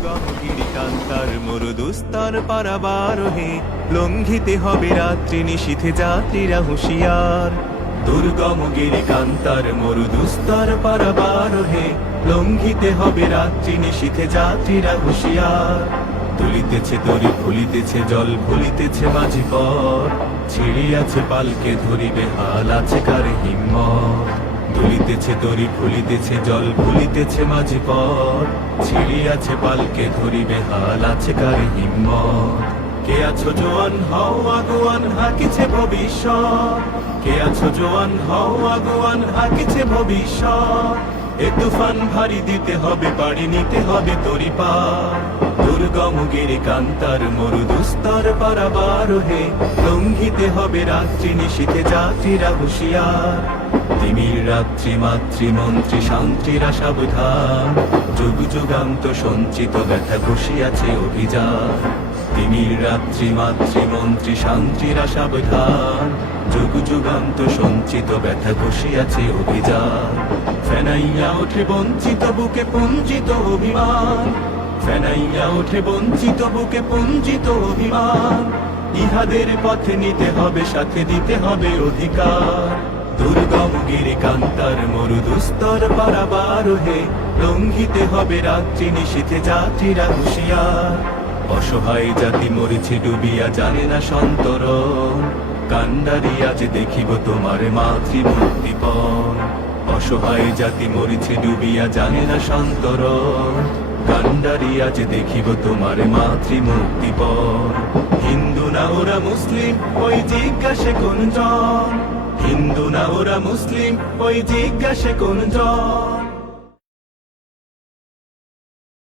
দুর্গম গিরিকান্তার মরুদুস্তর পারাবারোহে লঙ্ঘিতে হবে রাত্রি নিশীথে যাত্রীরা হুঁশিয়ার। দুর্গম গিরিকান্তার মরুদুস্তর পারাবারোহে লঙ্ঘিতে হবে রাত্রি নিশীথে যাত্রীরা হুঁশিয়ার। তুলিতেছে তরি ভুলিতেছে জল ভুলিতেছে মাঝি পথ, ছিড়িয়াছে পালকে ধরিবে হাল আছে কার হিম্মত। দুলিতেছে তরি ভুলিতেছে জল ভুলিতেছে মাঝি পথ, ছিড়িয়াছে পালকে ধরিবে হাল আছে কার হিম্মত। কে আছো জোয়ান হও আগুয়ান হাকিছে ভবিষ্যৎ, কে আছো জোয়ান হও আগুয়ান হাকিছে ভবিষ্যৎ। এ তুফান ভারী দিতে হবে পাড়ি নিতে হবে তরি পার। দুর্গম গিরিকান্তার মরুদুস্তর পারাবারোহে লঙ্ঘিতে হবে রাত্রি নিশীথে যাত্রীরা হুঁশিয়ার। তিমির রাত্রি মাতৃমন্ত্রী শান্তিরা সাবধান, যুগ যুগান্ত সঞ্চিত ব্যথা বসিয়াছে অভিযান। তিমির রাত্রি মাতৃমন্ত্রী শান্তিরা সাবধান, যুগ যুগান্ত সঞ্চিত ব্যথা বসিয়াছে অভিযান। ফেনাইয়া ওঠে বঞ্চিত বুকে পুঞ্জিত অভিমান, ফেনাইয়া ওঠে বঞ্চিত বুকে পুঞ্জিত অভিমান। ইহাদের পথে নিতে হবে সাথে দিতে হবে অধিকার। দুর্গম গিরিকান্তার মরুদুস্তর পারাবারোহে লঙ্ঘিতে হবে রাত্রি নিশীথে যাত্রীরা হুঁশিয়ার। অসহায় জাতি মরেছে ডুবিয়া জানে না সন্তরণ, কান্ডারি আজ দেখিব তোমার মাতৃমূর্তিপণ। অসহায় জাতি মরেছে ডুবিয়া জানে না সন্তরণ, কান্ডারি আজ দেখিব তোমার মাতৃমূর্তিপণ। হিন্দু না ওরা মুসলিম ওই জিজ্ঞাসে কোন জন, হিন্দু না ওরা মুসলিম ওই জিজ্ঞাসে কোন জন।